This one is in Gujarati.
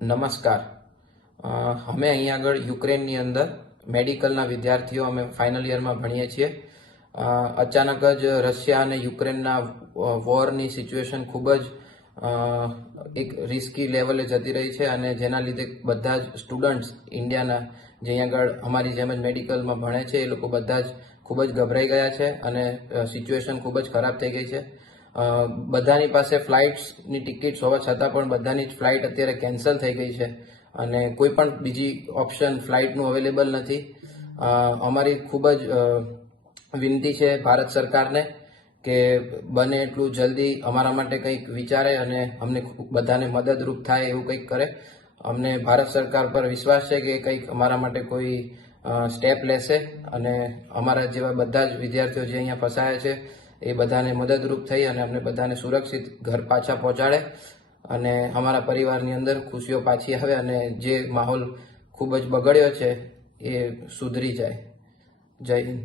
નમસ્કાર. અમે અહીંયા આગળ યુક્રેનની અંદર મેડિકલના વિદ્યાર્થીઓ અમે ફાઇનલ યરમાં ભણીએ છીએ. અચાનક જ રશિયા અને યુક્રેનના વોરની સિચ્યુએશન ખૂબ જ એક રિસ્કી લેવલે જતી રહી છે અને જેના લીધે બધા જ સ્ટુડન્ટ્સ ઇન્ડિયાના જે અહીંયા આગળ અમારી જેમ જ મેડિકલમાં ભણે છે એ લોકો બધા જ ખૂબ જ ગભરાઈ ગયા છે અને સિચ્યુએશન ખૂબ જ ખરાબ થઈ ગઈ છે. બધાની પાસે ફ્લાઇટ્સની ટિકિટ્સ હોવા છતાં પણ બધાની જ ફ્લાઇટ અત્યારે કેન્સલ થઈ ગઈ છે અને કોઈ પણ બીજી ઓપ્શન ફ્લાઇટનું અવેલેબલ નથી. અમારી ખૂબ જ વિનંતી છે ભારત સરકારને કે બને એટલું જલ્દી અમારા માટે કંઈક વિચારે અને અમને બધાને મદદરૂપ થાય એવું કંઈક કરે. અમને ભારત સરકાર પર વિશ્વાસ છે કે કંઈક અમારા માટે કોઈ સ્ટેપ લેશે અને અમારા જેવા બધા જ વિદ્યાર્થીઓ જે અહીંયા ફસાયા છે એ બધાને મદદરૂપ થઈ અને અમને બધાને સુરક્ષિત ઘર પાછા પહોંચાડે અને અમારા પરિવારની અંદર ખુશીઓ પાછી આવે અને જે માહોલ ખૂબ જ બગડ્યો છે એ સુધરી જાય. જય હિન્દ.